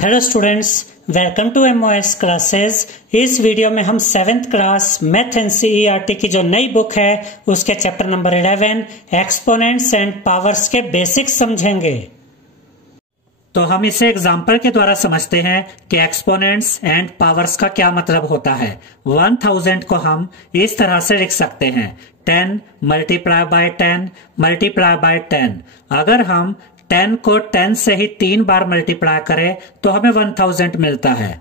Hello students, welcome to MOS classes. इस video में हम 7th क्लास मैथ एनसीईआरटी की जो नई बुक है उसके chapter number 11 exponents and powers के बेसिक्स समझेंगे। तो हम इसे एग्जाम्पल के द्वारा समझते हैं कि एक्सपोनेंट्स एंड पावर्स का क्या मतलब होता है। 1000 को हम इस तरह से लिख सकते हैं 10 मल्टीप्लाई बाय 10 मल्टीप्लाई बाय 10। अगर हम 10 को 10 से ही 3 बार मल्टीप्लाई करें तो हमें 1000 मिलता है।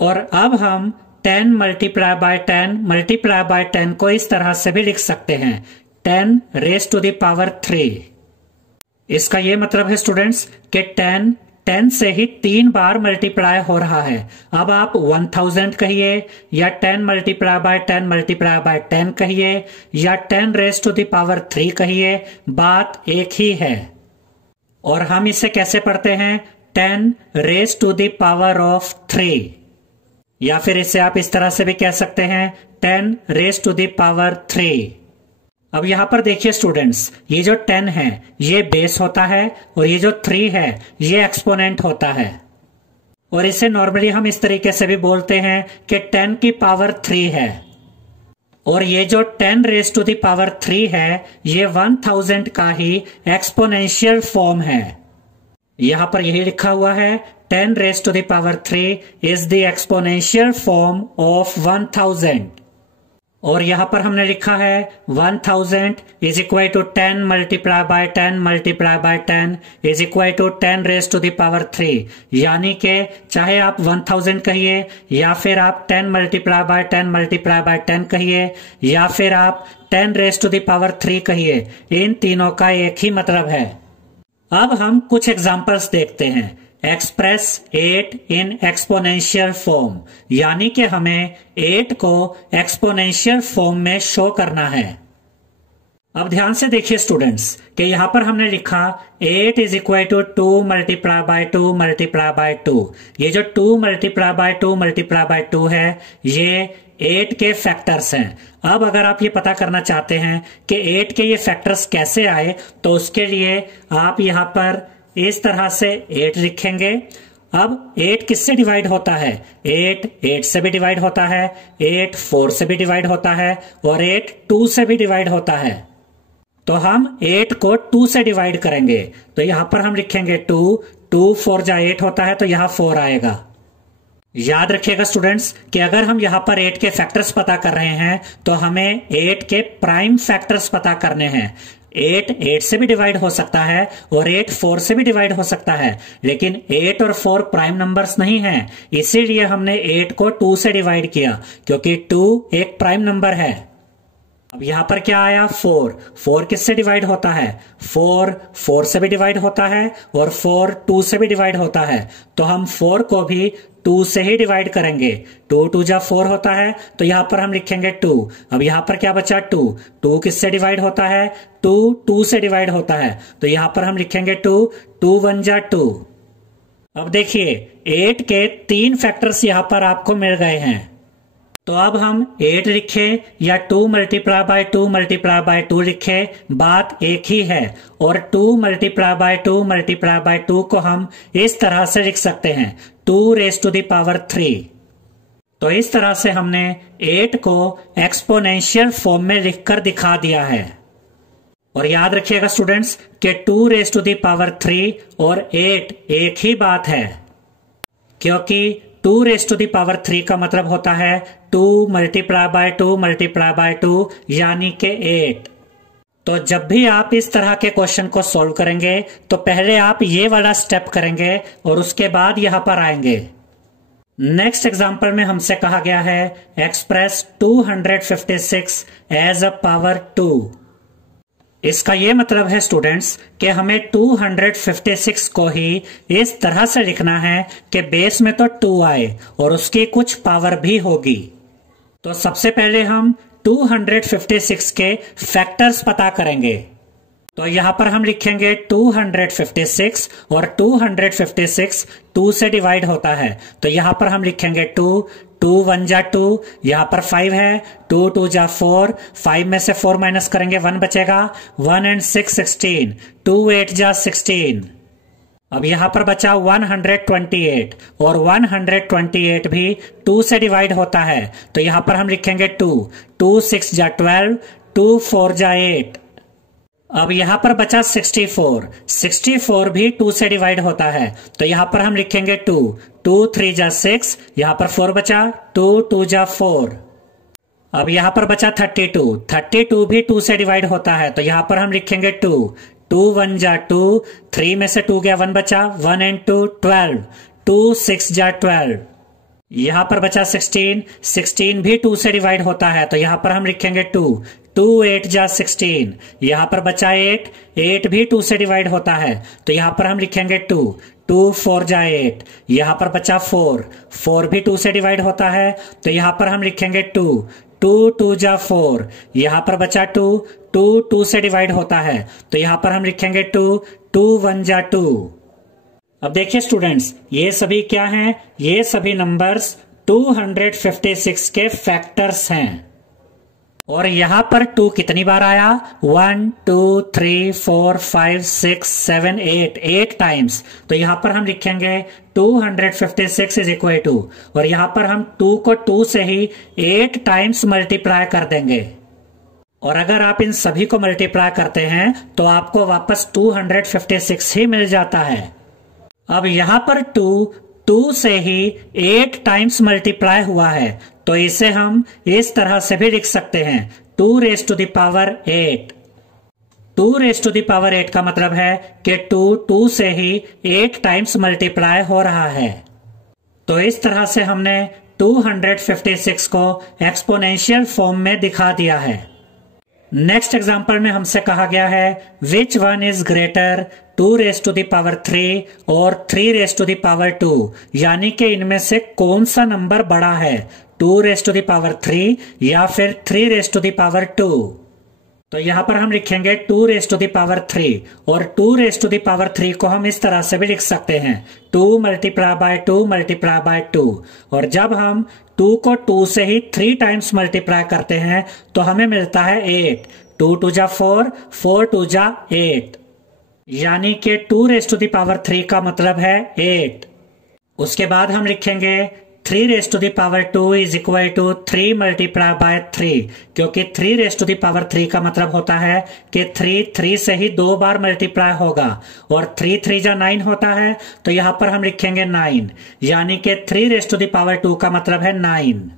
और अब हम 10 मल्टीप्लाई बाय 10 मल्टीप्लाई बाय 10 को इस तरह से भी लिख सकते हैं 10 रेज टू द पावर 3। इसका यह मतलब है स्टूडेंट्स कि 10 से ही 3 बार मल्टीप्लाई हो रहा है। अब आप 1000 कहिए या 10 मल्टीप्लाई बाय 10 मल्टीप्लाई बाय 10 कहिए या 10 रेज टू द पावर 3 कहिए, बात एक ही है। और हम इसे कैसे पढ़ते हैं 10 raise to the power of 3, या फिर इसे आप इस तरह से भी कह सकते हैं 10 रेज टू द पावर 3। अब यहां पर देखिए स्टूडेंट्स, ये जो 10 है ये बेस होता है और ये जो 3 है ये एक्सपोनेंट होता है। और इसे नॉर्मली हम इस तरीके से भी बोलते हैं कि 10 की पावर 3 है। और ये जो 10 रेज टू द पावर 3 है ये 1000 का ही एक्सपोनेंशियल फॉर्म है। यहां पर यही लिखा हुआ है 10 raise to the power 3 is the exponential form of 1000। और यहां पर हमने लिखा है 1000 is equal to 10 multiply by 10 multiply by 10 is equal to 10 raise to the power 3। यानी कि चाहे आप 1000 कहिए या फिर आप 10 मल्टीप्लाई बाय 10 मल्टीप्लाई बाय 10 कहिए या फिर आप 10 रेज टू द पावर 3 कहिए, इन तीनों का एक ही मतलब है। अब हम कुछ एग्जांपल्स देखते हैं। एक्सप्रेस 8 इन एक्सपोनेंशियल फॉर्म, यानी कि हमें 8 को एक्सपोनेंशियल फॉर्म में शो करना है। अब ध्यान से देखिए स्टूडेंट्स कि यहां पर हमने लिखा 8 is equal to 2 multiply by 2 multiply by 2। ये जो 2 मल्टीप्लाई बाय 2 मल्टीप्लाई बाय 2 है ये 8 के फैक्टर्स हैं। अब अगर आप ये पता करना चाहते हैं कि 8 के ये फैक्टर्स कैसे आए तो उसके लिए आप यहां पर इस तरह से 8 लिखेंगे। अब 8 किससे डिवाइड होता है? 8 से भी डिवाइड होता है, 8 4 से भी डिवाइड होता है और 8 2 से भी डिवाइड होता है। तो हम 8 को 2 से डिवाइड करेंगे तो यहां पर हम लिखेंगे 2 4 जा 8 होता है तो यहां 4 आएगा। याद रखिएगा स्टूडेंट्स कि अगर हम यहां पर 8 के फैक्टर्स पता कर रहे हैं तो हमें 8 के प्राइम फैक्टर्स पता करने हैं। 8 से भी डिवाइड हो सकता है और 8 4 से भी डिवाइड हो सकता है, लेकिन 8 और 4 प्राइम नंबर्स नहीं हैं, इसीलिए हमने 8 को 2 से डिवाइड किया क्योंकि 2 एक प्राइम नंबर है। अब यहां पर क्या आया 4 किससे डिवाइड होता है? 4 से भी डिवाइड होता है और 4 2 से भी डिवाइड होता है, तो हम 4 को भी 2 से ही डिवाइड करेंगे। 2 जा 4 होता है तो यहां पर हम लिखेंगे 2। अब यहां पर क्या बचा 2 किससे डिवाइड होता है? 2 से डिवाइड होता है तो यहां पर हम लिखेंगे 2 1 जा 2। अब देखिए 8 के 3 फैक्टर्स यहां पर आपको मिल गए हैं। तो अब हम 8 लिखे या 2 मल्टीप्लाई बाय 2 मल्टीप्लाई बाय 2 लिखे, बात एक ही है। और 2 मल्टीप्लाई बाय 2 मल्टीप्लाई बाय 2 को हम इस तरह से लिख सकते हैं 2 रेज टू द पावर 3। तो इस तरह से हमने 8 को एक्सपोनेंशियल फॉर्म में लिखकर दिखा दिया है। और याद रखिएगा स्टूडेंट्स कि 2 रेज टू द पावर 3 और 8 एक ही बात है, क्योंकि 2 रेज टू द पावर 3 का मतलब होता है 2 मल्टीप्लाई बाय 2 मल्टीप्लाई बाय 2 यानी कि 8। तो जब भी आप इस तरह के क्वेश्चन को सॉल्व करेंगे तो पहले आप ये वाला स्टेप करेंगे और उसके बाद यहां पर आएंगे। नेक्स्ट एग्जांपल में हमसे कहा गया है एक्सप्रेस 256 एज अ पावर 2। इसका यह मतलब है स्टूडेंट्स कि हमें 256 को ही इस तरह से लिखना है कि बेस में तो 2 आए और उसकी कुछ पावर भी होगी। तो सबसे पहले हम 256 के फैक्टर्स पता करेंगे। तो यहां पर हम लिखेंगे 256 और 256 2 से डिवाइड होता है तो यहां पर हम लिखेंगे 2 1 जा 2, यहां पर 5 है, 2 जा 4, 5 में से 4 माइनस करेंगे 1 बचेगा, 1 and 6 16, 2 8 जा 16। अब यहाँ पर बचा 128 और 128 भी 2 से डिवाइड होता है, तो यहाँ पर हम लिखेंगे 2, 2 6 जा 12, 2 4 जा 8। अब यहाँ पर बचा 64, 64 भी 2 से डिवाइड होता है, तो यहाँ पर हम लिखेंगे 2, 2 3 जा 6, यहाँ पर 4 बचा, 2 2 जा 4। अब यहाँ पर बचा 32, 32 भी 2 से डिवाइड होता है, तो यहाँ पर हम लिखेंगे 2, 2 1 जा 2, 3 में से 2 गया 1 बचा, 1 and 2 12, 2 6 जा 12। यहाँ पर बचा 16, 16 भी 2 से डिवाइड होता है, तो यहाँ पर हम लिखेंगे 2, 2 8 जा 16। यहाँ पर बचा 8, 8 भी 2 से डिवाइड होता है, तो यहाँ पर हम लिखेंगे 2, 2 4 जा 8। यहाँ पर बचा 4, 4 भी 2 से डिवाइड होता है, तो यहाँ पर हम लिखेंगे 2, 2 2 जा 4। यहाँ पर बचा 2, 2 2 से डिवाइड होता है, तो यहाँ पर हम लिखेंगे 2, 2 1 जा 2। अब देखिए स्टूडेंट्स, ये सभी क्या हैं? ये सभी नंबर्स 256 के फैक्टर्स हैं। और यहां पर 2 कितनी बार आया? 1 2 3 4 5 6 7 8 टाइम्स। तो यहां पर हम लिखेंगे 256 इज इक्वल टू, और यहां पर हम 2 को 2 से ही 8 टाइम्स मल्टीप्लाई कर देंगे। और अगर आप इन सभी को मल्टीप्लाई करते हैं तो आपको वापस 256 ही मिल जाता है। अब यहां पर 2 से ही 8 टाइम्स मल्टीप्लाई हुआ है, तो इसे हम इस तरह से भी लिख सकते हैं 2 raised to the power 8। 2 raised to the power 8 का मतलब है कि 2 से ही 8 टाइम्स मल्टीप्लाई हो रहा है। तो इस तरह से हमने 256 को एक्सपोनेंशियल फॉर्म में दिखा दिया है। नेक्स्ट एग्जांपल में हमसे कहा गया है which one is greater 2 raised to the power 3 और 3 raised to the power 2, यानी कि इनमें से कौन सा नंबर बड़ा है, 2 raised to the power 3 या फिर 3 raised to the power 2। तो यहां पर हम लिखेंगे 2 raised to the power 3, और 2 raised to the power 3 को हम इस तरह से भी लिख सकते हैं 2 multiply by 2 multiply by 2। और जब हम 2 को 2 से ही 3 टाइम्स मल्टीप्लाई करते हैं तो हमें मिलता है 8, 2 2 जा 4, 4 2 जा 8, यानी कि 2 raised to the power 3 का मतलब है 8। उसके बाद हम लिखेंगे 3 raised to the power 2 is equal to 3 multiply by 3, क्योंकि 3 raised to the power 3 का मतलब होता है कि 3 से ही 2 बार मल्टीप्लाई होगा, और 3 3 जा 9 होता है, तो यहां पर हम लिखेंगे 9, यानी कि 3 raised to the power 2 का मतलब है 9।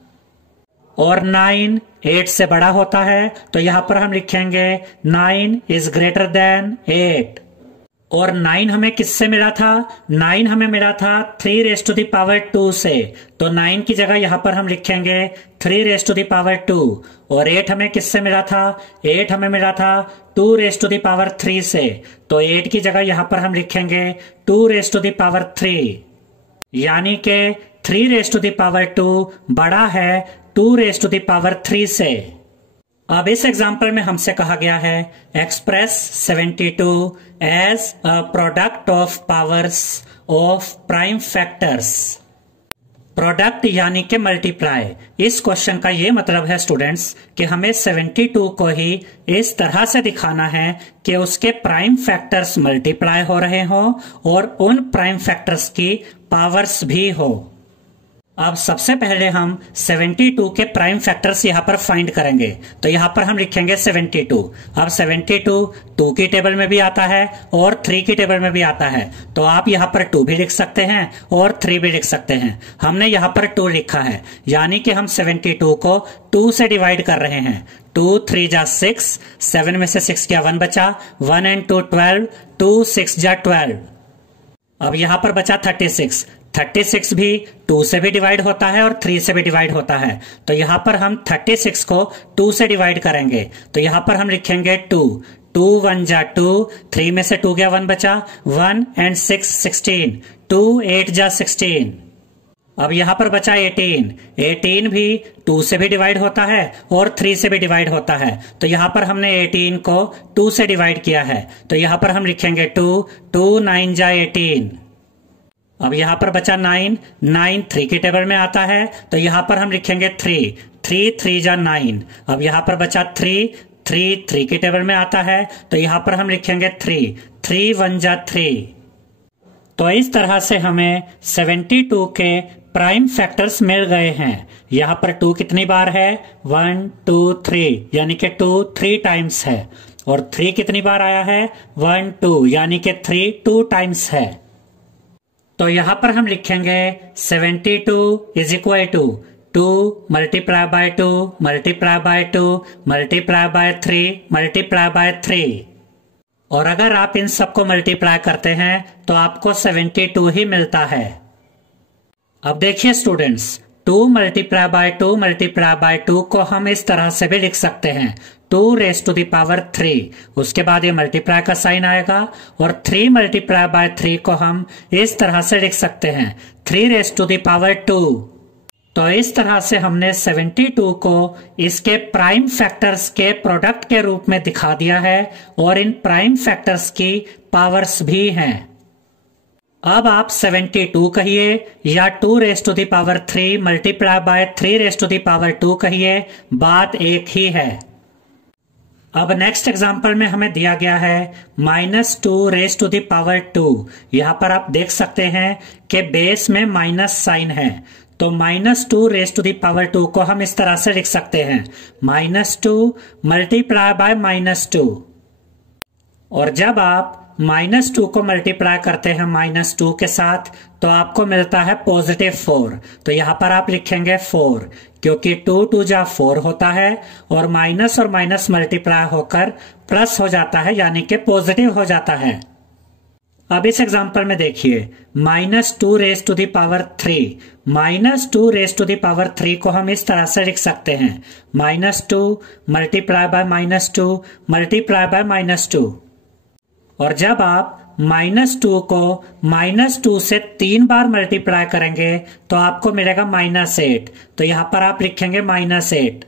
और 9 8 से बड़ा होता है, तो यहां पर हम लिखेंगे 9 is greater than 8। और 9 हमें किससे मिला था? 9 हमें मिला था 3 raised to the power 2 से, तो 9 की जगह यहां पर हम लिखेंगे 3 raised to the power 2। और 8 हमें किससे मिला था? 8 हमें मिला था 2 raised to the power 3 से, तो 8 की जगह यहां पर हम लिखेंगे 2 raised to the power 3, यानी कि 3 raised to the power 2 बड़ा है 2 raised to the power 3 से। अब इस एग्जाम्पल में हमसे कहा गया है express 72 as a product of powers of prime factors. Product यानी कि मल्टीप्लाई। इस क्वेश्चन का ये मतलब है स्टूडेंट्स कि हमें 72 को ही इस तरह से दिखाना है कि उसके प्राइम फैक्टर्स मल्टीप्लाई हो रहे हो और उन प्राइम फैक्टर्स की पावर्स भी हो। अब सबसे पहले हम 72 के प्राइम फैक्टर्स यहां पर फाइंड करेंगे, तो यहां पर हम लिखेंगे 72। अब 72 2 की टेबल में भी आता है और 3 की टेबल में भी आता है, तो आप यहां पर 2 भी लिख सकते हैं और 3 भी लिख सकते हैं। हमने यहां पर 2 लिखा है, यानी कि हम 72 को 2 से डिवाइड कर रहे हैं। 2 3 जा 6, 7 में से 6 गया 1 बचा, 1 and 2 12, 2 6 जा 12। अब यहां पर बचा 36, 36 भी 2 से भी डिवाइड होता है और 3 से भी डिवाइड होता है, तो यहां पर हम 36 को 2 से डिवाइड करेंगे, तो यहां पर हम लिखेंगे 2, 2 1 जा 2, 3 में से 2 गया 1 बचा, 1 and 6 16, 2 8 जा 16। अब यहां पर बचा 18, 18 भी 2 से भी डिवाइड होता है और 3 से भी डिवाइड होता है, तो यहां पर हमने 18 को 2 से डिवाइड किया है, तो यहां पर हम लिखेंगे 2, 2 9 जा 18। अब यहां पर बचा 9, 9 3 की टेबल में आता है, तो यहां पर हम लिखेंगे 3, 3 3 जा 9। अब यहां पर बचा 3, 3 की टेबल में आता है, तो यहां पर हम लिखेंगे 3, 3 1 जा 3। तो इस तरह से हमें 72 के प्राइम फैक्टर्स मिल गए हैं। यहाँ पर 2 कितनी बार है? 1 2 3 यानी कि 2 3 टाइम्स है। और 3 कितनी बार आया है? 1 2 यानी कि 3 2 टाइम्स है। तो यहाँ पर हम लिखेंगे 72 is equal to 2 multiply by 2 multiply by 2 multiply by 3 multiply by 3। और अगर आप इन सबको मल्टीप्लाई करते हैं तो आपको 72 ही मिलता है। अब देखिए students, 2 multiply by 2 multiply by 2 को हम इस तरह से भी लिख सकते हैं 2 रेज टू द पावर 3। उसके बाद ये मल्टीप्लाई का साइन आएगा और 3 मल्टीप्लाई बाय 3 को हम इस तरह से लिख सकते हैं 3 रेज टू द पावर 2। तो इस तरह से हमने 72 को इसके प्राइम फैक्टर्स के प्रोडक्ट के रूप में दिखा दिया है और इन प्राइम फैक्टर्स की पावर्स भी हैं। अब आप 72 कहिए या 2 raise to the power 3 multiply by 3 raise to the power 2 कहिए, बात एक ही है। अब नेक्स्ट एग्जांपल में हमें दिया गया है -2 रेज टू द पावर 2। यहां पर आप देख सकते हैं कि बेस में माइनस साइन है, तो -2 रेज टू द पावर 2 को हम इस तरह से लिख सकते हैं -2 मल्टीप्लाई बाय -2। और जब आप -2 को मल्टीप्लाई करते हैं -2 के साथ तो आपको मिलता है +4। तो यहां पर आप लिखेंगे 4, क्योंकि 2 2 जा 4 होता है और माइनस और माइनस मल्टीप्लाई होकर प्लस हो जाता है, यानी कि पॉजिटिव हो जाता है। अब इस एग्जांपल में देखिए -2 raise to the power 3। -2 raise to the power 3 को हम इस तरह से लिख सकते हैं -2 मल्टीप्लाई बाय -2 मल्टीप्लाई बाय -2। और जब आप -2 को -2 से 3 बार मल्टीप्लाई करेंगे तो आपको मिलेगा -8। तो यहां पर आप लिखेंगे -8।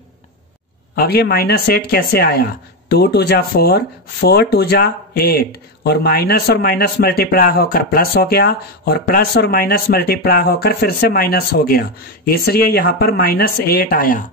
अब ये -8 कैसे आया? 2 2 जा 4, 4 2 जा 8 और माइनस मल्टीप्लाई होकर प्लस हो गया और प्लस और माइनस मल्टीप्लाई होकर फिर से माइनस हो गया, इसलिए यहां पर -8 आया।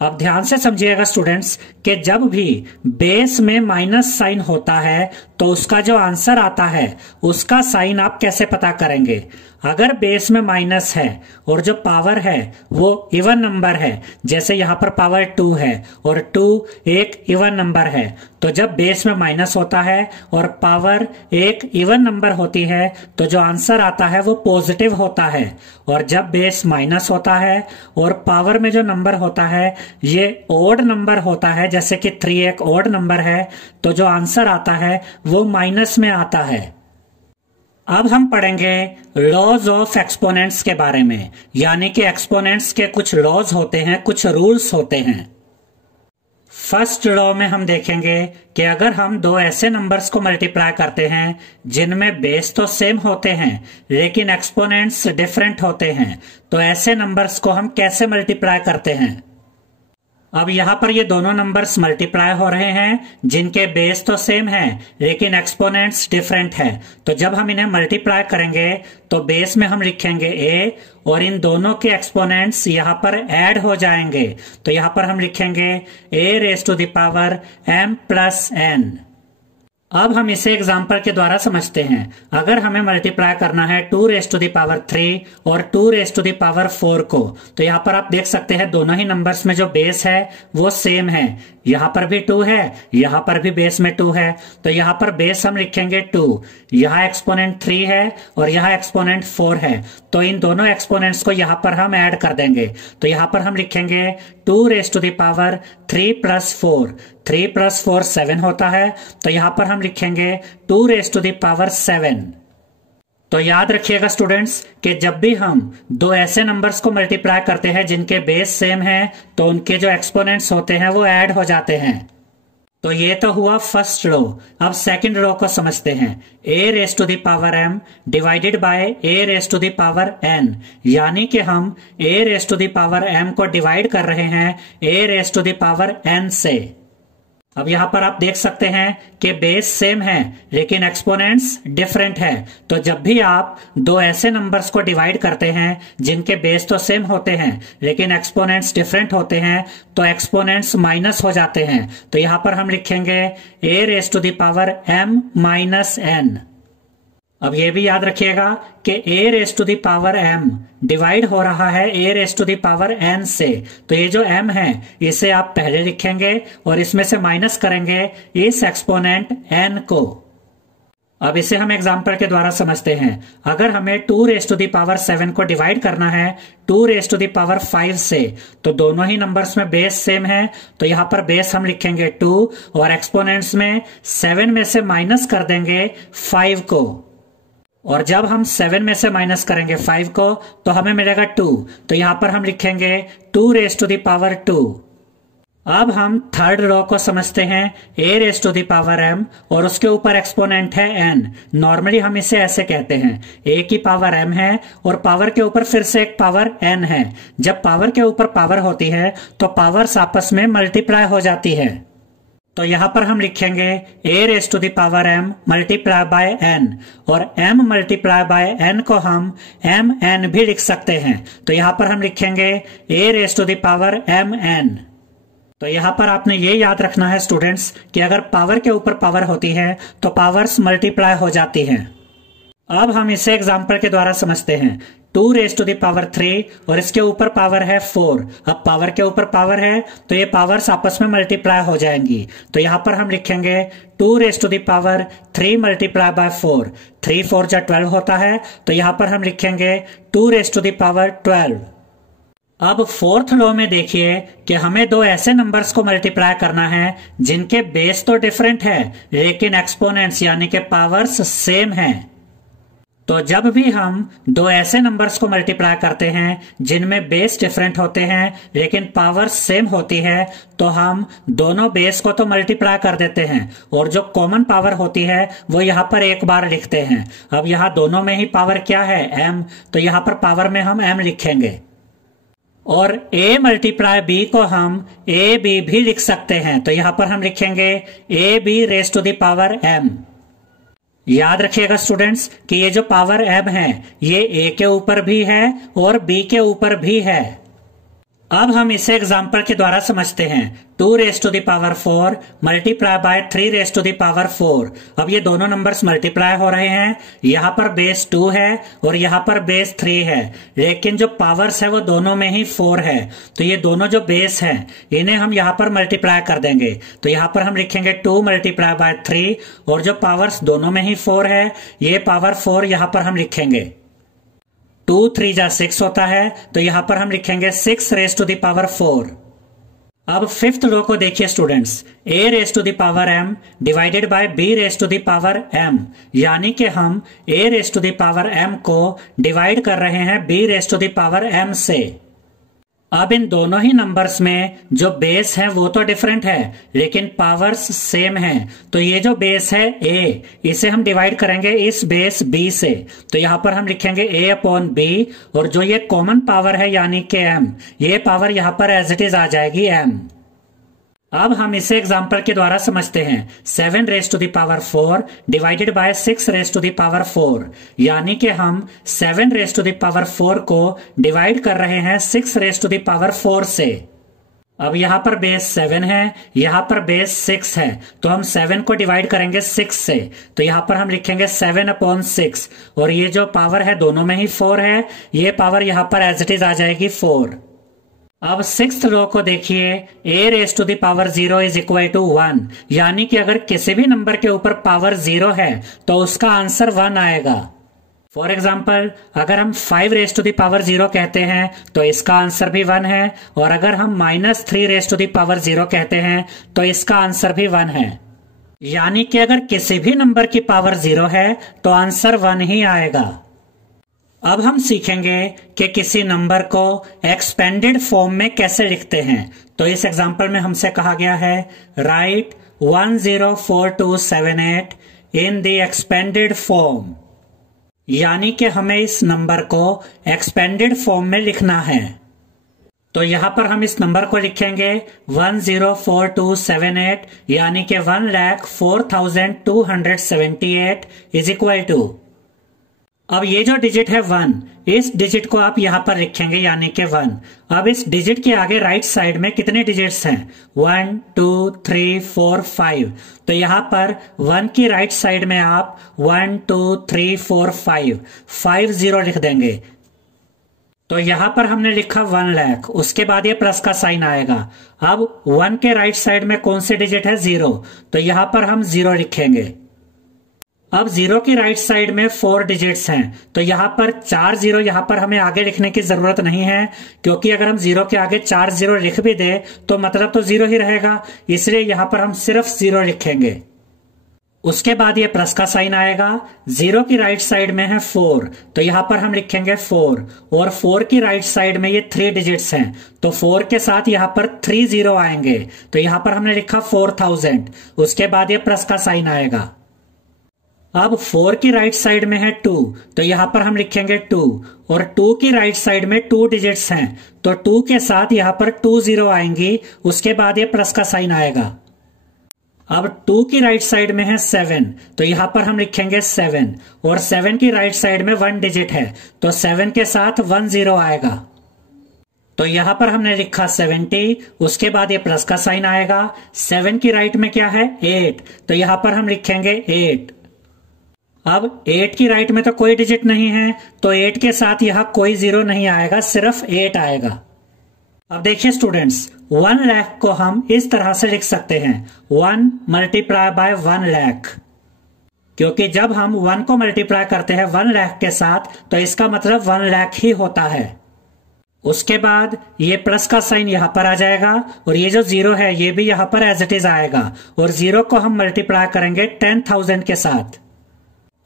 अब ध्यान से समझिएगा स्टूडेंट्स कि जब भी बेस में माइनस साइन होता है तो उसका जो आंसर आता है उसका साइन आप कैसे पता करेंगे? अगर बेस में माइनस है और जो पावर है वो इवन नंबर है, जैसे यहाँ पर पावर 2 है और 2 एक इवन नंबर है, तो जब बेस में माइनस होता है और पावर एक इवन नंबर होती है तो जो आंसर आता है वो पॉजिटिव होता है। और जब बेस माइनस होता है और पावर में जो नंबर होता है ये ओड नंबर होता है, जैसे कि 3 एक ओड नंबर है, तो जो आंसर आता है वो माइनस में आता है। अब हम पढ़ेंगे लॉज ऑफ एक्सपोनेंट्स के बारे में, यानी कि एक्सपोनेंट्स के कुछ लॉज होते हैं, कुछ रूल्स होते हैं। फर्स्ट लॉ में हम देखेंगे कि अगर हम दो ऐसे नंबर्स को मल्टीप्लाई करते हैं जिनमें बेस तो सेम होते हैं लेकिन एक्सपोनेंट्स डिफरेंट होते हैं, तो ऐसे नंबर्स को हम कैसे मल्टीप्लाई करते हैं? अब यहाँ पर ये दोनों नंबर्स मल्टीप्लाई हो रहे हैं जिनके बेस तो सेम है लेकिन एक्सपोनेंट्स डिफरेंट है। तो जब हम इन्हें मल्टीप्लाई करेंगे तो बेस में हम लिखेंगे a और इन दोनों के एक्सपोनेंट्स यहाँ पर ऐड हो जाएंगे। तो यहाँ पर हम लिखेंगे a raise to the power m plus n। अब हम इसे एग्जाम्पल के द्वारा समझते हैं। अगर हमें मल्टीप्लाई करना है 2 रेज टू द पावर 3 और 2 रेज टू द पावर 4 को, तो यहाँ पर आप देख सकते हैं दोनों ही नंबर्स में जो बेस है वो सेम है। यहाँ पर भी 2 है, यहाँ पर भी बेस में 2 है, तो यहाँ पर बेस हम लिखेंगे 2, यहाँ एक्सपोनेंट 3 है और यहाँ एक्सपोनेंट 4 है, तो इन दोनों एक्सपोनेंट्स को यहाँ पर हम ऐड कर देंगे। तो यहाँ पर हम लिखेंगे 2 raise to the power 3 plus 4, 3 plus 4 7 होता है, तो यहाँ पर हम लिखेंगे 2 रेज टू द पावर 7। तो याद रखिएगा स्टूडेंट्स कि जब भी हम दो ऐसे नंबर्स को मल्टीप्लाई करते हैं जिनके बेस सेम है तो उनके जो एक्सपोनेंट्स होते हैं वो ऐड हो जाते हैं। तो ये तो हुआ फर्स्ट रो। अब सेकंड रो को समझते हैं। a raise to the power m divided by a raise to the power n, यानी कि हम a raise to the power m को डिवाइड कर रहे हैं a raise to the power n से। अब यहाँ पर आप देख सकते हैं कि बेस सेम है लेकिन एक्सपोनेंट्स डिफरेंट है। तो जब भी आप दो ऐसे नंबर्स को डिवाइड करते हैं जिनके बेस तो सेम होते हैं लेकिन एक्सपोनेंट्स डिफरेंट होते हैं तो एक्सपोनेंट्स माइनस हो जाते हैं। तो यहाँ पर हम लिखेंगे a raise to the power m minus n। अब ये भी याद रखिएगा कि a raise to the power m divide हो रहा है a raise to the power n से, तो ये जो m है इसे आप पहले लिखेंगे और इसमें से माइनस करेंगे इस एक्सपोनेंट n को। अब इसे हम एग्जाम्पल के द्वारा समझते हैं। अगर हमें 2 रेस टू द पावर 7 को डिवाइड करना है 2 रेस टू द पावर 5 से, तो दोनों ही नंबर्स में बेस सेम है, तो यहां पर बेस हम लिखेंगे 2 और एक्सपोनेंट्स में 7 में से माइनस कर देंगे 5 को, और जब हम 7 में से माइनस करेंगे 5 को तो हमें मिलेगा 2, तो यहां पर हम लिखेंगे 2 रेस टू द पावर 2। अब हम थर्ड रो को समझते हैं a raise to the power m और उसके ऊपर एक्सपोनेंट है n। नॉर्मली हम इसे ऐसे कहते हैं a की पावर m है और पावर के ऊपर फिर से एक पावर n है। जब पावर के ऊपर पावर होती है तो पावर्स आपस में मल्टीप्लाई हो जाती है, तो यहां पर हम लिखेंगे a raise to the power m multiply by n, और m मल्टीप्लाई बाय n को हम mn भी लिख सकते हैं, तो यहां पर हम लिखेंगे a raise to the power mn। तो यहां पर आपने ये याद रखना है स्टूडेंट्स कि अगर पावर के ऊपर पावर होती है तो पावर्स मल्टीप्लाई हो जाती हैं। अब हम इसे एग्जांपल के द्वारा समझते हैं। 2 रेस टू द पावर 3 और इसके ऊपर पावर है 4। अब पावर के ऊपर पावर है तो ये पावर्स आपस में मल्टीप्लाई हो जाएंगी, तो यहां पर हम लिखेंगे 2 raise to the power 3 multiply by 4। 3 4 जा 12 होता है, तो यहां पर हम लिखेंगे 2 रेस टू द पावर 12। अब फोर्थ रो में देखिए कि हमें दो ऐसे नंबर्स को मल्टीप्लाई करना है जिनके बेस तो डिफरेंट है लेकिन एक्सपोनेंट्स यानी कि पावर्स सेम हैं। तो जब भी हम दो ऐसे नंबर्स को मल्टीप्लाई करते हैं जिनमें बेस डिफरेंट होते हैं लेकिन पावर सेम होती है, तो हम दोनों बेस को तो मल्टीप्लाई कर देते हैं और जो कॉमन पावर होती है वो यहाँ पर एक बार लिखते हैं। अब यहाँ दोनों में ही पावर क्या है m, तो यहाँ पर पावर में हम m लिखेंगे, और a मल्टीप्लाई b को हम a b भी लिख सकते हैं, तो यहां पर हम लिखेंगे a b raise to the power m। याद रखिएगा स्टूडेंट्स कि ये जो पावर m है ये a के ऊपर भी है और b के ऊपर भी है। अब हम इसे एग्जाम्पल के द्वारा समझते हैं। 2 raise to the power 4 multiply by 3 raise to the power 4। अब ये दोनों नंबर्स मल्टीप्लाई हो रहे हैं, यहाँ पर बेस 2 है और यहाँ पर बेस 3 है, लेकिन जो पावर्स है वो दोनों में ही 4 है, तो ये दोनों जो बेस हैं इन्हें हम यहाँ पर मल्टीप्लाई कर देंगे, तो यहाँ पर हम लिखेंगे 2 मल्टीप्लाई बाय 3 और जो पावर्स दोनों में ही 4 है ये पावर 4 यहाँ पर हम लिखेंगे। 2 3 जा 6 होता है, तो यहां पर हम लिखेंगे 6 रेस टू द पावर 4। अब फिफ्थ रो को देखिए students, a raise to the power m divided by b raise to the power m, यानी कि हम a raise to the power m को डिवाइड कर रहे हैं b raise to the power m से। अब इन दोनों ही नंबर्स में जो बेस है वो तो डिफरेंट है लेकिन पावर्स सेम है, तो ये जो बेस है a इसे हम डिवाइड करेंगे इस बेस b से, तो यहां पर हम लिखेंगे a अपॉन b, और जो ये कॉमन पावर है यानी कि m, ये पावर यहां पर एज इट इज आ जाएगी m। अब हम इसे एग्जाम्पल के द्वारा समझते हैं। 7 raise to the power 4 divided by 6 raise to the power 4, यानी कि हम 7 रेस टू द पावर 4 को डिवाइड कर रहे हैं 6 रेस टू द पावर 4 से। अब यहाँ पर बेस 7 है, यहाँ पर बेस 6 है, तो हम 7 को डिवाइड करेंगे 6 से, तो यहाँ पर हम लिखेंगे 7 अपॉन 6, और ये जो पावर है दोनों में ही 4 है, ये पावर यहाँ पर एज इट इज आ जाएगी 4। अब सिक्स्थ रो को देखिए, a raise to the power 0 is equal to 1, यानी कि अगर किसी भी नंबर के ऊपर पावर 0 है तो उसका आंसर 1 आएगा। फॉर एग्जाम्पल अगर हम 5 रेस टू द पावर 0 कहते हैं तो इसका आंसर भी 1 है, और अगर हम -3 रेस टू द पावर 0 कहते हैं तो इसका आंसर भी 1 है। यानी कि अगर किसी भी नंबर की पावर 0 है तो आंसर 1 ही आएगा। अब हम सीखेंगे कि किसी नंबर को एक्सपेंडेड फॉर्म में कैसे लिखते हैं। तो इस एग्जांपल में हमसे कहा गया है right 104278 in the expanded form, यानी कि हमें इस नंबर को एक्सपेंडेड फॉर्म में लिखना है। तो यहां पर हम इस नंबर को लिखेंगे 104278 यानी कि 1,04,278 इज इक्वल टू। अब ये जो डिजिट है 1, इस डिजिट को आप यहां पर लिखेंगे यानी कि 1। अब इस डिजिट के आगे राइट साइड में कितने डिजिट्स हैं? 1 2 3 4 5। तो यहां पर 1 की राइट साइड में आप 1 2 3 4 5 0 लिख देंगे। तो यहां पर हमने लिखा 1 लाख, उसके बाद ये प्लस का साइन आएगा। अब 1 के राइट साइड में कौन से डिजिट है? 0, तो यहां पर हम 0 लिखेंगे। अब 0 की राइट साइड में 4 डिजिट्स हैं, तो यहां पर 4 0 यहां पर हमें आगे लिखने की जरूरत नहीं है, क्योंकि अगर हम 0 के आगे 4 0 लिख भी दे तो मतलब तो 0 ही रहेगा, इसलिए यहां पर हम सिर्फ 0 लिखेंगे। उसके बाद ये प्लस का साइन आएगा। 0 की राइट साइड में है 4, तो यहां पर हम लिखेंगे 4, और 4 की राइट साइड में ये 3 डिजिट्स हैं, तो 4 के साथ यहां पर 3 0 आएंगे, तो यहां पर हमने लिखा 4000। उसके बाद ये प्लस का साइन आएगा। अब 4 की राइट साइड में है 2, तो यहां पर हम लिखेंगे 2, और 2 की राइट साइड में 2 डिजिट्स हैं, तो 2 के साथ यहां पर 2 0 आएंगी, उसके बाद ये प्लस का साइन आएगा। अब 2 की राइट साइड में है 7, तो यहां पर हम लिखेंगे 7, और 7 की राइट साइड में 1 डिजिट है, तो 7 के साथ 1 0 आएगा, तो यहां पर हमने लिखा 70। उसके बाद ये प्लस का साइन आएगा। 7 की राइट में क्या है? 8, तो यहां पर हम लिखेंगे 8। अब 8 की राइट में तो कोई डिजिट नहीं है, तो 8 के साथ यहां कोई 0 नहीं आएगा, सिर्फ 8 आएगा। अब देखिए स्टूडेंट्स, 1 लाख को हम इस तरह से लिख सकते हैं, 1 मल्टीप्लाई बाय 1 लाख, क्योंकि जब हम 1 को मल्टीप्लाई करते हैं 1 लाख के साथ तो इसका मतलब 1 लाख ही होता है। उसके बाद ये प्लस का साइन यहां पर आ जाएगा, और ये जो 0 है ये भी यहां पर एज इट इज आएगा, और 0 को हम मल्टीप्लाई करेंगे 10,000 के साथ।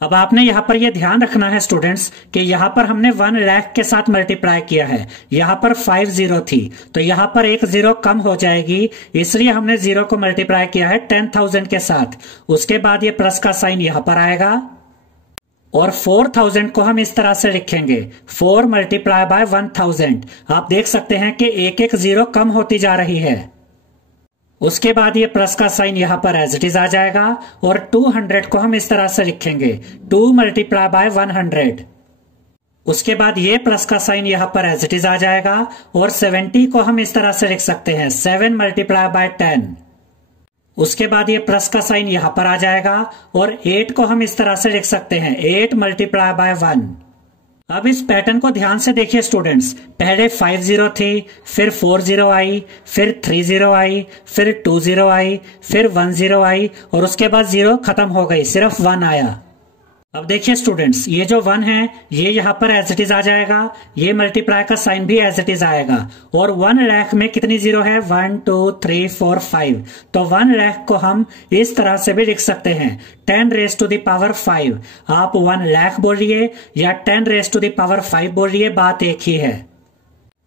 अब आपने यहां पर यह ध्यान रखना है स्टूडेंट्स कि यहां पर हमने 1 लाख के साथ मल्टीप्लाई किया है, यहां पर 5 0 थी, तो यहां पर एक 0 कम हो जाएगी, इसलिए हमने 0 को मल्टीप्लाई किया है 10,000 के साथ। उसके बाद ये प्लस का साइन यहां पर आएगा, और 4000 को हम इस तरह से लिखेंगे, 4 मल्टीप्लाई बाय 1000। आप देख सकते हैं कि एक एक 0 कम होती जा रही है। उसके बाद ये प्लस का साइन यहां पर एज इट इज आ जाएगा, और 200 को हम इस तरह से लिखेंगे, 2 मल्टीप्लाई बाय 100। उसके बाद ये प्लस का साइन यहां पर एज इट इज आ जाएगा, और 70 को हम इस तरह से लिख सकते हैं, 7 मल्टीप्लाई बाय 10। उसके बाद ये प्लस का साइन यहां पर आ जाएगा, और 8 को हम इस तरह से लिख सकते हैं, 8 मल्टीप्लाई बाय 1। अब इस पैटर्न को ध्यान से देखिए स्टूडेंट्स, पहले 5 0 थी, फिर 4 0 आई, फिर 3 0 आई, फिर 2 0 आई, फिर 1 0 आई, और उसके बाद 0 खत्म हो गई, सिर्फ 1 आया। अब देखिए स्टूडेंट्स, ये जो 1 है ये यहाँ पर एज इट इज आ जाएगा, ये मल्टीप्लाई का साइन भी एज इट इज आएगा, और 1 लाख में कितनी 0 है? 1 2 3 4 5। तो 1 लाख को हम इस तरह से भी लिख सकते हैं, 10 रेज़ टू द पावर 5। आप 1 लाख बोलिए या 10 रेज़ टू द पावर 5 बोलिए, बात एक ही है।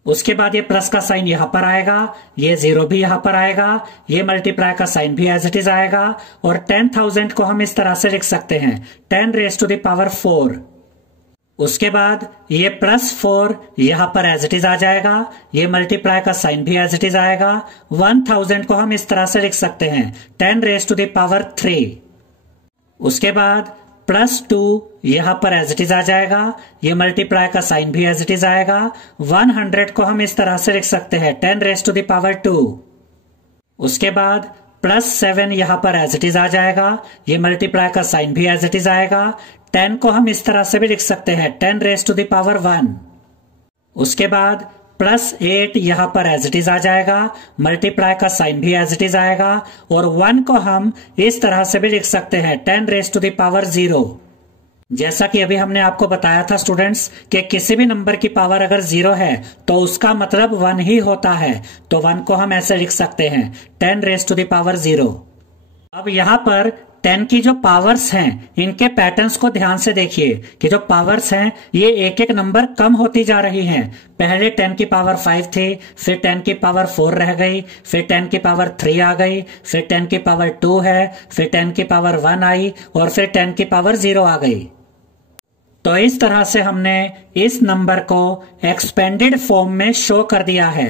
उसके बाद ये प्लस का साइन यहां पर आएगा, ये 0 भी यहां पर आएगा, ये मल्टीप्लाई का साइन भी एज इट इज आएगा, और 10,000 को हम इस तरह से लिख सकते हैं, 10 रेज़ टू द पावर 4। उसके बाद ये +4 यहां पर एज इट इज आ जाएगा, ये मल्टीप्लाई का साइन भी एज इट इज आएगा। 1000 को हम इस तरह से लिख सकते हैं, 10 रेज़ टू द पावर 3। उसके बाद +2 यहां पर एज इट इज आ जाएगा, ये मल्टीप्लाई का साइन भी एज इट इज आएगा। 100 को हम इस तरह से लिख सकते हैं, 10 रेज़ टू द पावर 2। उसके बाद +7 यहां पर एज इट इज आ जाएगा, ये मल्टीप्लाई का साइन भी एज इट इज आएगा। 10 को हम इस तरह से भी लिख सकते हैं, 10 रेज़ टू द पावर 1। उसके बाद +8 यहां पर एज इट इज आ जाएगा, मल्टीप्लाई का साइन भी एज इट इज आएगा, और 1 को हम इस तरह से भी लिख सकते हैं, 10 रेज़ टू द पावर 0। जैसा कि अभी हमने आपको बताया था स्टूडेंट्स कि किसी भी नंबर की पावर अगर 0 है तो उसका मतलब 1 ही होता है, तो 1 को हम ऐसे लिख सकते हैं, 10 रेज़ टू द पावर 0। अब यहां पर 10 की जो पावर्स हैं इनके पैटर्न्स को ध्यान से देखिए कि जो पावर्स हैं ये एक एक नंबर कम होती जा रही हैं। पहले 10 की पावर 5 थी, फिर 10 की पावर 4 रह गई, फिर 10 की पावर 3 आ गई, फिर 10 की पावर 2 है, फिर 10 की पावर 1 आई, और फिर 10 की पावर 0 आ गई। तो इस तरह से हमने इस नंबर को एक्सपेंडेड फॉर्म में शो कर दिया है।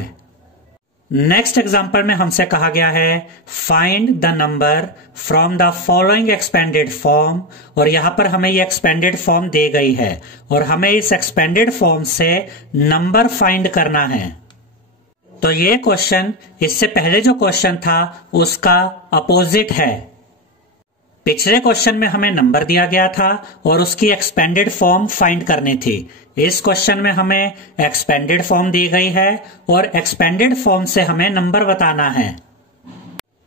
नेक्स्ट एग्जांपल में हमसे कहा गया है find the number from the following expanded form, और यहां पर हमें ये एक्सपेंडेड फॉर्म दी गई है और हमें इस एक्सपेंडेड फॉर्म से नंबर फाइंड करना है। तो ये क्वेश्चन इससे पहले जो क्वेश्चन था उसका अपोजिट है। पिछले क्वेश्चन में हमें नंबर दिया गया था और उसकी एक्सपेंडेड फॉर्म फाइंड करनी थी। इस क्वेश्चन में हमें एक्सपेंडेड फॉर्म दी गई है और एक्सपेंडेड फॉर्म से हमें नंबर बताना है।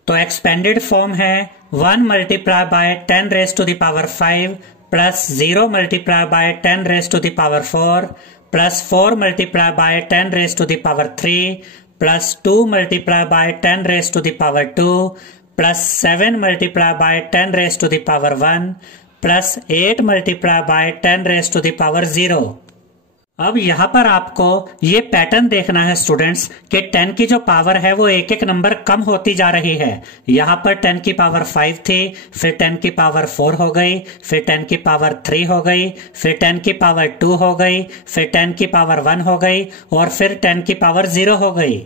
तो एक्सपेंडेड फॉर्म है 1 multiply by 10 raise to the power 5 plus 0 multiply by 10 raise to the power 4 plus 4 multiply by 10 raise to the power 3 plus 2 multiply by 10 raise to the power 2 plus 7 multiply by 10 raise to the power 1 plus 8 multiply by 10 raise to the power 0। अब यहां पर आपको ये pattern देखना है students कि 10 की जो पावर है वो एक एक नंबर कम होती जा रही है। यहां पर 10 की पावर 5 थी, फिर 10 की पावर 4 हो गई, फिर 10 की पावर 3 हो गई, फिर 10 की पावर 2 हो गई, फिर 10 की पावर 1 हो गई और फिर 10 की पावर 0 हो गई।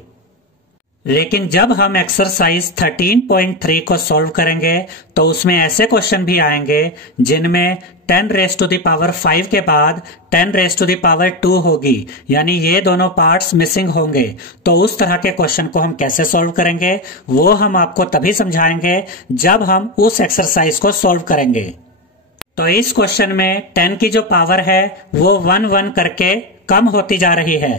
लेकिन जब हम एक्सरसाइज 13.3 को सॉल्व करेंगे तो उसमें ऐसे क्वेश्चन भी आएंगे जिनमें 10 रेज टू द पावर 5 के बाद 10 रेज टू द पावर 2 होगी, यानी ये दोनों पार्ट्स मिसिंग होंगे। तो उस तरह के क्वेश्चन को हम कैसे सॉल्व करेंगे वो हम आपको तभी समझाएंगे जब हम उस एक्सरसाइज को सॉल्व करेंगे। तो इस क्वेश्चन में 10 की जो पावर है वो 1 करके कम होती जा रही है।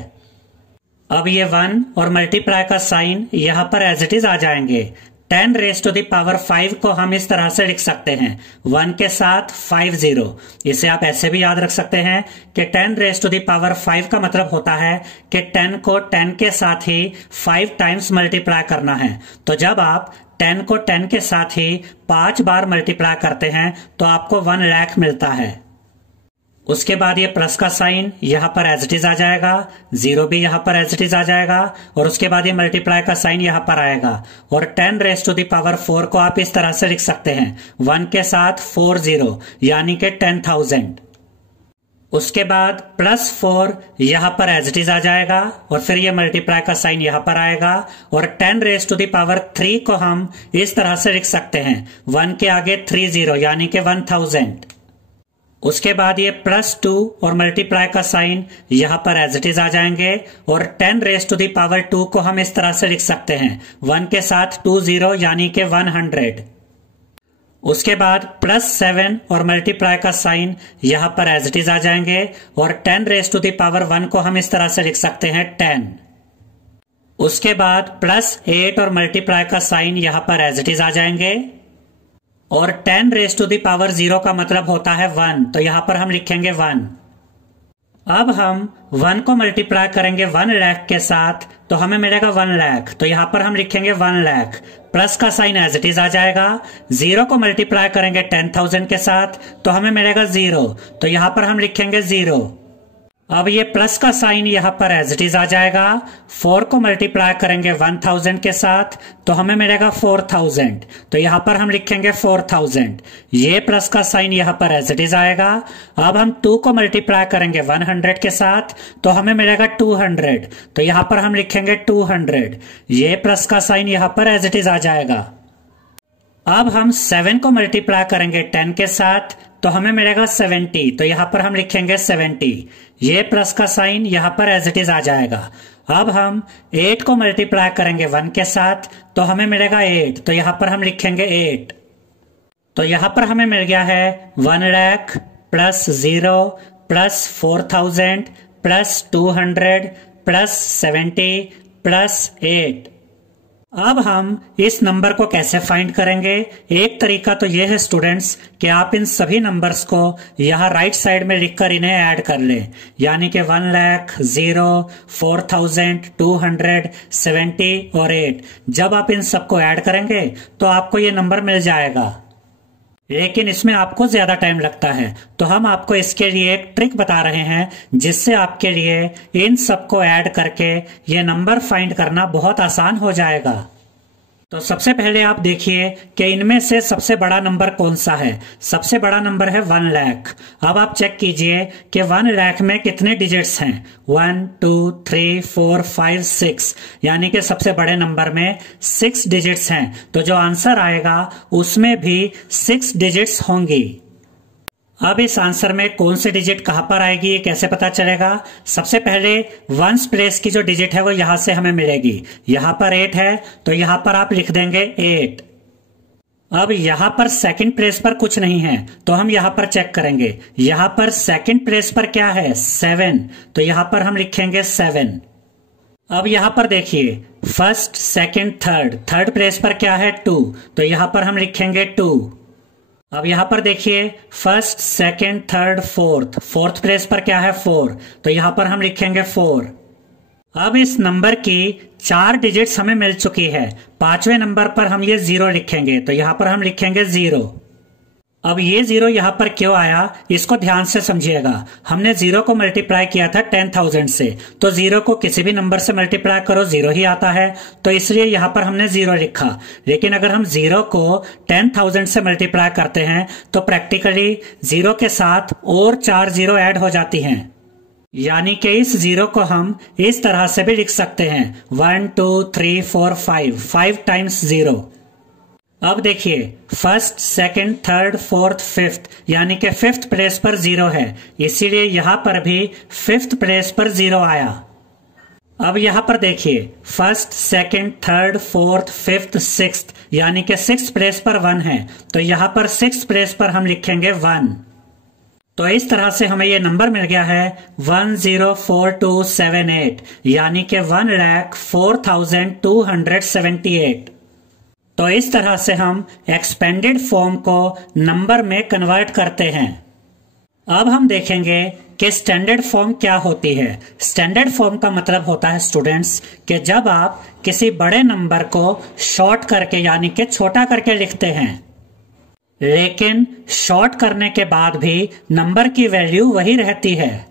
अब ये 1 और मल्टीप्लाई का साइन यहां पर एज इट इज आ जाएंगे। 10 रेज टू द पावर 5 को हम इस तरह से लिख सकते हैं 1 के साथ 50। इसे आप ऐसे भी याद रख सकते हैं कि 10 रेज टू द पावर 5 का मतलब होता है कि 10 को 10 के साथ ही 5 टाइम्स मल्टीप्लाई करना है। तो जब आप 10 को 10 के साथ ही 5 बार मल्टीप्लाई करते हैं तो आपको 1 लाख मिलता है। उसके बाद ये प्लस का साइन यहां पर एज इट इज आ जाएगा, 0 भी यहां पर एज इट इज आ जाएगा और उसके बाद ये मल्टीप्लाई का साइन यहां पर आएगा और 10 रेज टू द पावर 4 को आप इस तरह से लिख सकते हैं 1 के साथ 40 यानी कि 10,000। उसके बाद प्लस 4 यहां पर एज इट इज आ जाएगा और फिर ये मल्टीप्लाई का साइन यहां पर आएगा और 10 रेज टू द पावर 3 को हम इस तरह से लिख सकते हैं 1 के आगे 30 यानी कि 1000। उसके बाद ये प्लस 2 और मल्टीप्लाई का साइन यहां पर एज इट इज आ जाएंगे और 10 रेज टू द पावर 2 को हम इस तरह से लिख सकते हैं 1 के साथ 20 यानी कि 100। उसके बाद प्लस 7 और मल्टीप्लाई का साइन यहां पर एज इट इज आ जाएंगे और 10 रेज टू द पावर 1 को हम इस तरह से लिख सकते हैं 10। उसके बाद प्लस 8 और मल्टीप्लाई का साइन यहां पर एज इट इज आ जाएंगे और 10 रेज टू द पावर 0 का मतलब होता है 1, तो यहां पर हम लिखेंगे 1। अब हम 1 को मल्टीप्लाई करेंगे 1 लाख के साथ तो हमें मिलेगा 1 लाख, तो यहां पर हम लिखेंगे 1 लाख। प्लस का साइन एज इट इज आ जाएगा। 0 को मल्टीप्लाई करेंगे 10,000 के साथ तो हमें मिलेगा 0, तो यहां पर हम लिखेंगे 0। अब ये प्लस का साइन यहां पर एज इट इज आ जाएगा। 4 को मल्टीप्लाई करेंगे 1000 के साथ तो हमें मिलेगा 4000, तो यहां पर हम लिखेंगे 4000। ये प्लस का साइन यहां पर एज इट इज आएगा। अब हम 2 को मल्टीप्लाई करेंगे 100 के साथ तो हमें मिलेगा 200, तो यहां पर हम लिखेंगे 200। ये प्लस का साइन यहां पर एज इट इज आ जाएगा। अब हम 7 को मल्टीप्लाई करेंगे 10 के साथ तो हमें मिलेगा 70, तो यहां पर हम लिखेंगे 70। ये प्लस का साइन यहां पर एज इट इज आ जाएगा। अब हम 8 को मल्टीप्लाई करेंगे 1 के साथ तो हमें मिलेगा 8, तो यहां पर हम लिखेंगे 8। तो यहां पर हमें मिल गया है 1 lakh plus 0 plus 4000 plus 200 plus 70 plus 8। अब हम इस नंबर को कैसे फाइंड करेंगे? एक तरीका तो यह है स्टूडेंट्स कि आप इन सभी नंबर्स को यहाँ राइट साइड में लिखकर इन्हें ऐड कर लें, यानी कि 1 लाख 0 4000 200 70 और 8। जब आप इन सबको ऐड करेंगे तो आपको ये नंबर मिल जाएगा, लेकिन इसमें आपको ज्यादा टाइम लगता है। तो हम आपको इसके लिए एक ट्रिक बता रहे हैं जिससे आपके लिए इन सबको ऐड करके ये नंबर फाइंड करना बहुत आसान हो जाएगा। तो सबसे पहले आप देखिए कि इनमें से सबसे बड़ा नंबर कौन सा है। सबसे बड़ा नंबर है 1 लाख। अब आप चेक कीजिए कि 1 लाख में कितने डिजिट्स हैं। 1 2 3 4 5 6, यानी कि सबसे बड़े नंबर में 6 डिजिट्स हैं। तो जो आंसर आएगा उसमें भी 6 डिजिट्स होंगी। अब इस आंसर में कौन सी डिजिट कहां पर आएगी, ये कैसे पता चलेगा। सबसे पहले वंस प्लेस की जो डिजिट है वो यहां से हमें मिलेगी। यहां पर 8 है तो यहां पर आप लिख देंगे 8। अब यहां पर सेकंड प्लेस पर कुछ नहीं है तो हम यहां पर चेक करेंगे। यहां पर सेकंड प्लेस पर क्या है, 7, तो यहां पर हम लिखेंगे 7। अब यहां पर देखिए फर्स्ट सेकंड थर्ड प्लेस पर क्या है, 2, तो यहां पर हम लिखेंगे 2। अब यहां पर देखिए first second third fourth place पर क्या है, 4, तो यहां पर हम लिखेंगे 4। अब इस नंबर की 4 डिजिट्स हमें मिल चुकी है। 5वें नंबर पर हम ये 0 लिखेंगे, तो यहां पर हम लिखेंगे 0। अब ये 0 यहां पर क्यों आया, इसको ध्यान से समझिएगा। हमने 0 को मल्टीप्लाई किया था 10,000 से, तो 0 को किसी भी नंबर से मल्टीप्लाई करो 0 ही आता है, तो इसलिए यहां पर हमने 0 लिखा। लेकिन अगर हम 0 को 10,000 से मल्टीप्लाई करते हैं तो प्रैक्टिकली 0 के साथ और 4 0 ऐड हो जाती हैं, यानी कि इस 0 को हम इस तरह से भी लिख सकते हैं 1 2 3 4 5 टाइम्स 0। अब देखिए first second third fourth fifth, यानी कि 5th प्लेस पर 0 है, इसीलिए यहां पर भी 5th प्लेस पर 0 आया। अब यहां पर देखिए first second third fourth fifth 6th, यानी कि 6th प्लेस पर 1 है, तो यहां पर 6th प्लेस पर हम लिखेंगे 1। तो इस तरह से हमें यह नंबर मिल गया है 104278, यानी कि 1,04,278। तो इस तरह से हम एक्सपेंडेड फॉर्म को नंबर में कन्वर्ट करते हैं। अब हम देखेंगे कि स्टैंडर्ड फॉर्म क्या होती है। स्टैंडर्ड फॉर्म का मतलब होता है स्टूडेंट्स कि जब आप किसी बड़े नंबर को शॉर्ट करके यानी कि छोटा करके लिखते हैं, लेकिन शॉर्ट करने के बाद भी नंबर की वैल्यू वही रहती है।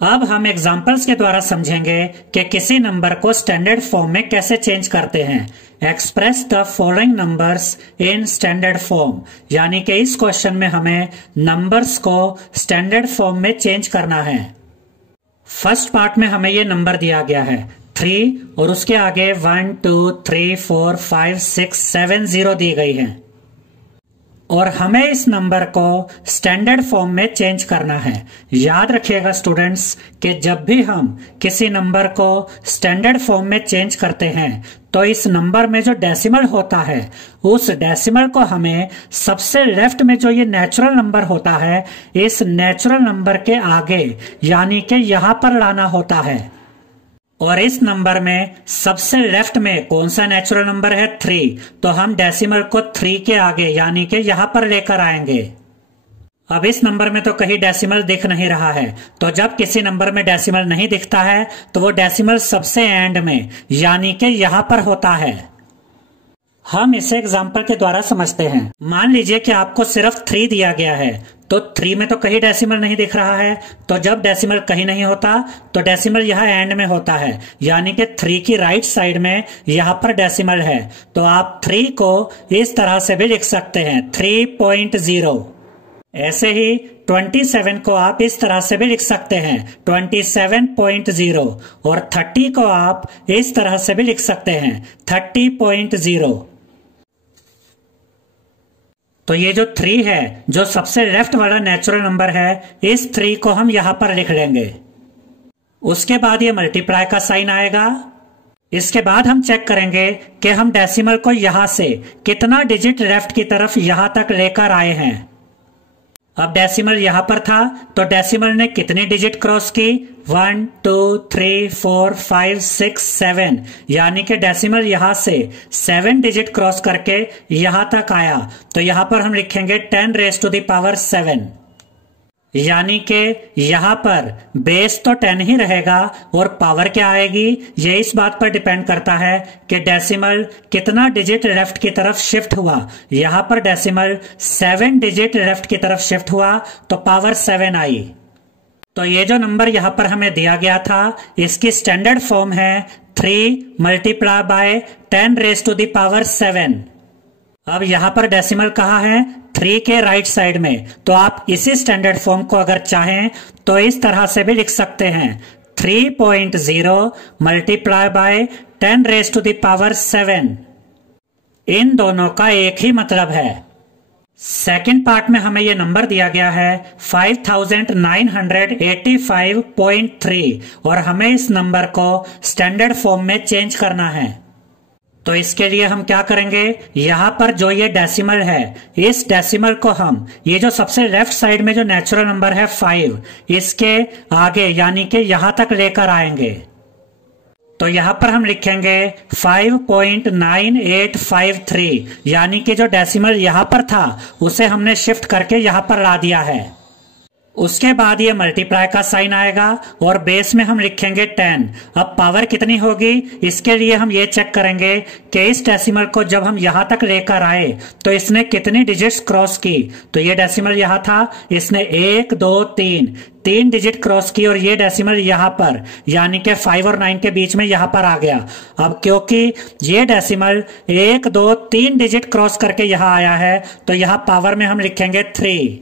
अब हम एग्जाम्पल्स के द्वारा समझेंगे कि किसी नंबर को स्टैंडर्ड फॉर्म में कैसे चेंज करते हैं। Express the following numbers in standard form, यानी कि इस क्वेश्चन में हमें नंबर्स को स्टैंडर्ड फॉर्म में चेंज करना है। फर्स्ट पार्ट में हमें यह नंबर दिया गया है 3 और उसके आगे 1 2 3 4 5 6 7 0 दी गई है, और हमें इस नंबर को स्टैंडर्ड फॉर्म में चेंज करना है। याद रखिएगा स्टूडेंट्स कि जब भी हम किसी नंबर को स्टैंडर्ड फॉर्म में चेंज करते हैं तो इस नंबर में जो डेसिमल होता है उस डेसिमल को हमें सबसे लेफ्ट में जो ये नेचुरल नंबर होता है इस नेचुरल नंबर के आगे यानी कि यहां पर लाना होता है। और इस नंबर में सबसे लेफ्ट में कौन सा नेचुरल नंबर है, 3, तो हम डेसिमल को 3 के आगे यानी कि यहां पर लेकर आएंगे। अब इस नंबर में तो कहीं डेसिमल दिख नहीं रहा है, तो जब किसी नंबर में डेसिमल नहीं दिखता है तो वो डेसिमल सबसे एंड में यानी कि यहां पर होता है। हम इसे एग्जाम्पल के द्वारा समझते हैं। मान लीजिए कि आपको सिर्फ 3 दिया गया है, तो 3 में तो कहीं डेसिमल नहीं दिख रहा है, तो जब डेसिमल कहीं नहीं होता तो डेसिमल यहाँ एंड में होता है, यानी कि 3 की राइट साइड में यहाँ पर डेसिमल है। तो आप 3 को इस तरह से भी लिख सकते हैं 3.0। ऐसे ही 27 को आप इस तरह से भी लिख सकते हैं 27.0, और 30 को आप इस तरह से भी लिख सकते हैं 30.0। तो ये जो 3 है जो सबसे लेफ्ट वाला नेचुरल नंबर है, इस 3 को हम यहां पर लिख लेंगे। उसके बाद ये मल्टीप्लाई का साइन आएगा। इसके बाद हम चेक करेंगे कि हम डेसिमल को यहां से कितना डिजिट लेफ्ट की तरफ यहां तक लेकर आए हैं। अब डेसिमल यहां पर था तो डेसिमल ने कितनी डिजिट क्रॉस की, 1 2 3 4 5 6 7, यानी कि डेसिमल यहां से 7 डिजिट क्रॉस करके यहां तक आया। तो यहां पर हम लिखेंगे 10⁻⁷, यानी कि यहां पर बेस तो 10 ही रहेगा और पावर क्या आएगी ये इस बात पर डिपेंड करता है कि डेसिमल कितना डिजिट लेफ्ट की तरफ शिफ्ट हुआ। यहां पर डेसिमल 7 डिजिट लेफ्ट की तरफ शिफ्ट हुआ तो पावर 7 आई। तो ये जो नंबर यहां पर हमें दिया गया था इसकी स्टैंडर्ड फॉर्म है 3 multiply by 10 raise to the power 7। अब यहां पर डेसिमल कहाँ है? 3 के राइट साइड में। तो आप इसी स्टैंडर्ड फॉर्म को अगर चाहें तो इस तरह से भी लिख सकते हैं, 3.0 multiply by 10 raise to the power 7। इन दोनों का एक ही मतलब है। सेकंड पार्ट में हमें यह नंबर दिया गया है 5985.3 और हमें इस नंबर को स्टैंडर्ड फॉर्म में चेंज करना है। तो इसके लिए हम क्या करेंगे, यहां पर जो ये डेसिमल है, इस डेसिमल को हम ये जो सबसे लेफ्ट साइड में जो नेचुरल नंबर है 5, इसके आगे यानी कि यहां तक लेकर आएंगे। तो यहां पर हम लिखेंगे 5.9853 यानी कि जो डेसिमल यहां पर था उसे हमने शिफ्ट करके यहां पर ला दिया है। उसके बाद ये मल्टीप्लाई का साइन आएगा और बेस में हम लिखेंगे 10। अब पावर कितनी होगी, इसके लिए हम ये चेक करेंगे कि इस डेसिमल को जब हम यहां तक लेकर आए तो इसने कितनी डिजिट्स क्रॉस की। तो ये डेसिमल यहां था, इसने 1 2 3 डिजिट क्रॉस की और ये डेसिमल यहां पर यानी कि 5 और 9 के बीच में यहां पर आ गया। अब क्योंकि ये डेसिमल 1 2 3 डिजिट क्रॉस करके यहां आया है तो यहां पावर में हम लिखेंगे 3।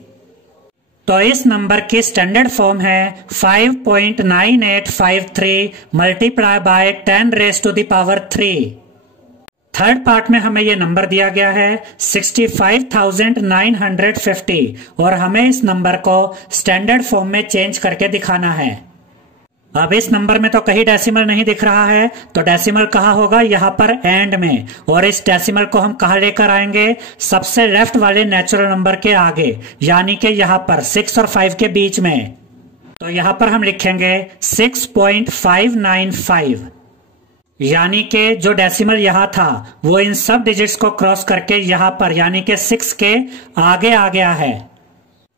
तो इस नंबर की स्टैंडर्ड फॉर्म है 5.9853 multiply by 10 raise to the power 3। Third part में हमें यह नंबर दिया गया है 65,950 और हमें इस नंबर को स्टैंडर्ड फॉर्म में चेंज करके दिखाना है। अब इस नंबर में तो कहीं डेसिमल नहीं दिख रहा है, तो डेसिमल कहाँ होगा, यहाँ पर एंड में। और इस डेसिमल को हम कहाँ लेकर आएंगे, सबसे लेफ्ट वाले नेचुरल नंबर के आगे यानी कि यहाँ पर 6 और 5 के बीच में। तो यहाँ पर हम लिखेंगे 6.595 यानी कि जो डेसिमल यहाँ था वो इन सब डिजिट्स को क्रॉस करके यहाँ पर यानी कि 6 के आगे आ गया है।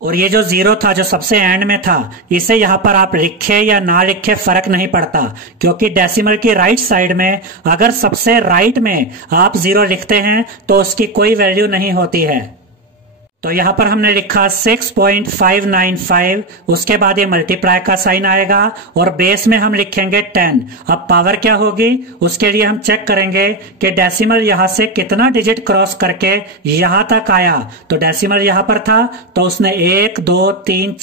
और ये जो 0 था जो सबसे एंड में था, इसे यहां पर आप लिखे या ना लिखे फर्क नहीं पड़ता, क्योंकि डेसिमल की राइट साइड में अगर सबसे राइट में आप 0 लिखते हैं तो उसकी कोई वैल्यू नहीं होती है। तो यहां पर हमने लिखा 6.595, उसके बाद ये मल्टीप्लाई का साइन आएगा और बेस में हम लिखेंगे 10। अब पावर क्या होगी, उसके लिए हम चेक करेंगे कि डेसिमल यहां से कितना डिजिट क्रॉस करके यहां तक आया। तो डेसिमल यहां पर था तो उसने 1 2 3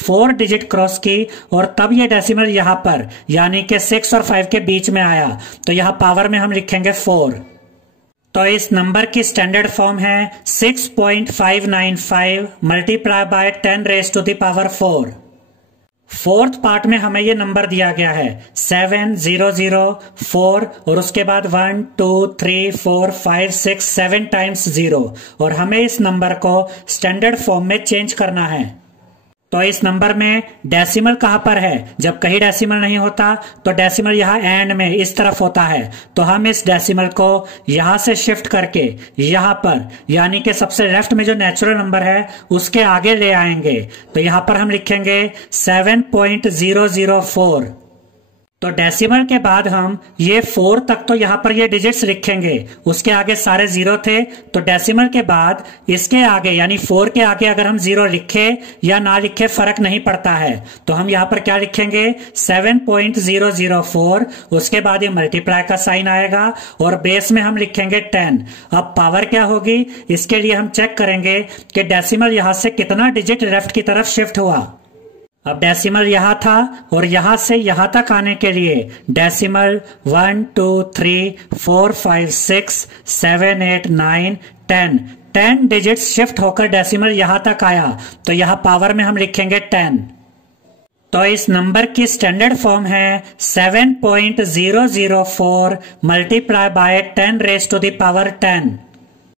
4 डिजिट क्रॉस की और तब ये डेसिमल यहां पर यानी कि 6 और 5 के बीच में आया। तो यहां पावर में हम लिखेंगे 4। तो इस नंबर की स्टैंडर्ड फॉर्म है 6.595 multiply by 10 raise to the power 4। Fourth part में हमें ये नंबर दिया गया है 7004 और उसके बाद 1 2 3 4 5 6 7 टाइम्स 0 और हमें इस नंबर को स्टैंडर्ड फॉर्म में चेंज करना है। तो इस नंबर में डेसिमल कहां पर है, जब कहीं डेसिमल नहीं होता तो डेसिमल यहां एंड में इस तरफ होता है। तो हम इस डेसिमल को यहां से शिफ्ट करके यहां पर यानी कि सबसे लेफ्ट में जो नेचुरल नंबर है उसके आगे ले आएंगे। तो यहां पर हम लिखेंगे 7.004। तो डेसिमल के बाद हम ये 4 तक तो यहां पर ये डिजिट्स लिखेंगे, उसके आगे सारे 0 थे। तो डेसिमल के बाद इसके आगे यानी 4 के आगे अगर हम 0 लिखे या ना लिखे फर्क नहीं पड़ता है। तो हम यहां पर क्या लिखेंगे 7.004, उसके बाद ये मल्टीप्लाई का साइन आएगा और बेस में हम लिखेंगे 10। अब पावर क्या होगी, इसके लिए हम चेक करेंगे कि डेसिमल यहां से कितना डिजिट लेफ्ट की तरफ शिफ्ट हुआ। अब डेसिमल यहां था और यहां से यहां तक आने के लिए डेसिमल 1 2 3 4 5 6 7 8 9 10 डिजिट्स शिफ्ट होकर डेसिमल यहां तक आया। तो यहां पावर में हम लिखेंगे 10। तो इस नंबर की स्टैंडर्ड फॉर्म है 7.004 multiply by 10 raise to the power 10।